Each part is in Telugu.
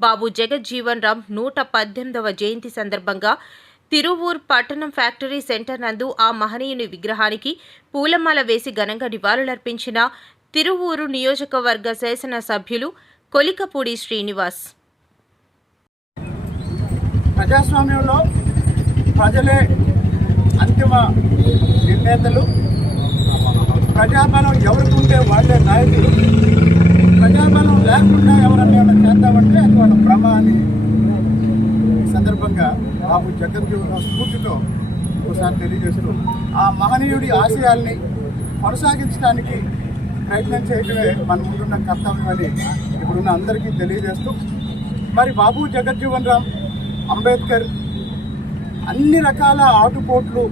బాబు జగజ్జీవన్ రామ్ నూట పద్దెనిమిదవ జయంతి సందర్భంగా తిరువూర్ పట్టణం ఫ్యాక్టరీ సెంటర్ నందు ఆ మహనీయుని విగ్రహానికి పూలమాల వేసి ఘనంగా నివాళులర్పించిన తిరువూరు నియోజకవర్గ శాసన సభ్యులు కొలికపూడి శ్రీనివాస్. ప్రజాస్వామ్యంలో ప్రజలే అంతిమ నిర్ణేతలు. ప్రజాబలం ఎవరికి ఉంటే వాళ్ళే నాయకులు. ప్రజాబలం లేకుండా బాబు జగద్జీవన స్ఫూర్తితో ఒకసారి తెలియజేస్తూ ఆ మహనీయుడి ఆశయాల్ని కొనసాగించడానికి ప్రయత్నం చేయడమే మన ముందున్న కర్తవ్యం అని ఇప్పుడున్న అందరికీ తెలియజేస్తూ మరి బాబు జగజ్జీవన్ రామ్ అంబేద్కర్ అన్ని రకాల ఆటుపోట్లు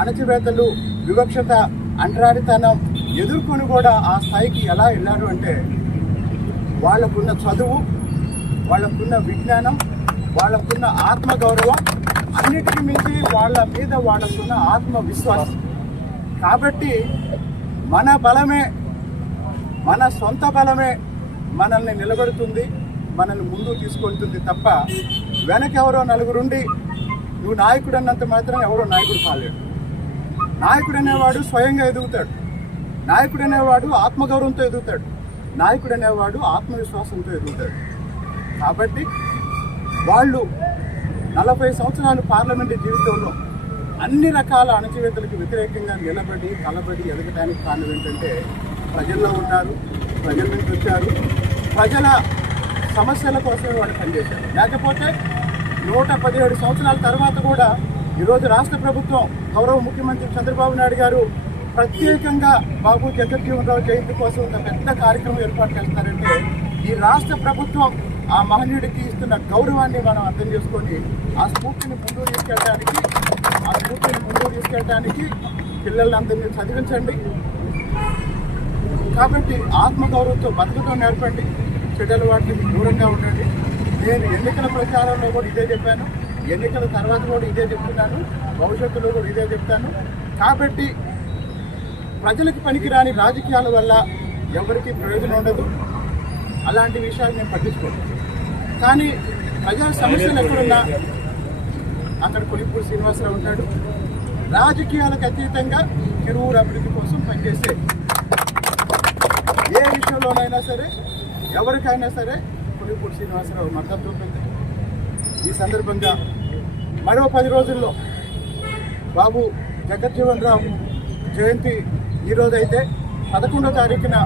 అణచివేతలు వివక్షత అంటరాడితనం ఎదుర్కొని కూడా ఆ స్థాయికి ఎలా వెళ్ళారు అంటే వాళ్ళకున్న చదువు వాళ్ళకున్న విజ్ఞానం వాళ్ళకున్న ఆత్మగౌరవం అన్నిటికీ మించి వాళ్ళ మీద వాళ్ళకున్న ఆత్మవిశ్వాసం. కాబట్టి మన బలమే మన సొంత బలమే మనల్ని నిలబెడుతుంది మనల్ని ముందుకు తీసుకుంటుంది తప్ప వెనకెవరో నలుగురుండి నువ్వు నాయకుడు అన్నంత మాత్రం ఎవరో నాయకుడు కాలేడు. నాయకుడు అనేవాడు స్వయంగా ఎదుగుతాడు. నాయకుడు అనేవాడు ఆత్మగౌరవంతో ఎదుగుతాడు. నాయకుడు అనేవాడు ఆత్మవిశ్వాసంతో ఎదుగుతాడు. కాబట్టి వాళ్ళు నలభై సంవత్సరాలు పార్లమెంటు జీవితంలో అన్ని రకాల అణచివేతలకు వ్యతిరేకంగా నిలబడి కలబడి ఎదగడానికి కారణం ఏంటంటే ప్రజల్లో ఉన్నారు ప్రజల నుంచి వచ్చారు. ప్రజల సమస్యల కోసమే వాళ్ళు పనిచేశారు. లేకపోతే నూట పదిహేడు సంవత్సరాల తర్వాత కూడా ఈరోజు రాష్ట్ర ప్రభుత్వం గౌరవ ముఖ్యమంత్రి చంద్రబాబు నాయుడు గారు ప్రత్యేకంగా బాబు జగజ్జీవన్ రావు జయంతి కోసం ఒక పెద్ద కార్యక్రమం ఏర్పాటు చేస్తారంటే ఈ రాష్ట్ర ప్రభుత్వం ఆ మహనీయుడికి ఇస్తున్న గౌరవాన్ని మనం అర్థం చేసుకొని ఆ స్ఫూర్తిని ముందుకు తీసుకెళ్ళడానికి ఆ స్ఫూర్తిని ముందుకు తీసుకెళ్ళడానికి పిల్లలందరినీ చదివించండి. కాబట్టి ఆత్మగౌరవంతో బతకడం నేర్పండి. చెడ్డల వాటికి దూరంగా ఉండండి. నేను ఎన్నికల ప్రచారంలో కూడా ఇదే చెప్పాను. ఎన్నికల తర్వాత కూడా ఇదే చెప్తున్నాను. భవిష్యత్తులో కూడా ఇదే చెప్తాను. కాబట్టి ప్రజలకు పనికిరాని రాజకీయాల వల్ల ఎవరికి ప్రయోజనం ఉండదు. అలాంటి విషయాలు నేను పట్టించుకోను. కానీ ప్రజా సమస్యలు ఎక్కడున్నా అక్కడ కొలిపూడి శ్రీనివాసరావు ఉంటాడు. రాజకీయాలకు అతీతంగా తిరువురు అభివృద్ధి కోసం పనిచేసే ఏ విషయంలోనైనా సరే ఎవరికైనా సరే కొలిపూడి శ్రీనివాసరావు మద్దతు ఉంటుంది. ఈ సందర్భంగా మరో పది రోజుల్లో బాబు జగజ్జీవన్ రావు జయంతి ఈరోజైతే పదకొండో తారీఖున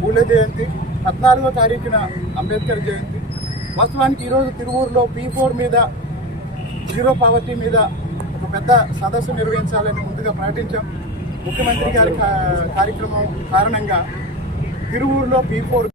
పూల జయంతి పద్నాలుగో తారీఖున అంబేద్కర్ జయంతి వాస్తవానికి ఈరోజు తిరువూరులో పీ ఫోర్ మీద జీరో పావర్టీ మీద ఒక పెద్ద సదస్సు నిర్వహించాలని ముందుగా ప్రకటించాం. ముఖ్యమంత్రి గారి కార్యక్రమం కారణంగా తిరువూరులో పీ ఫోర్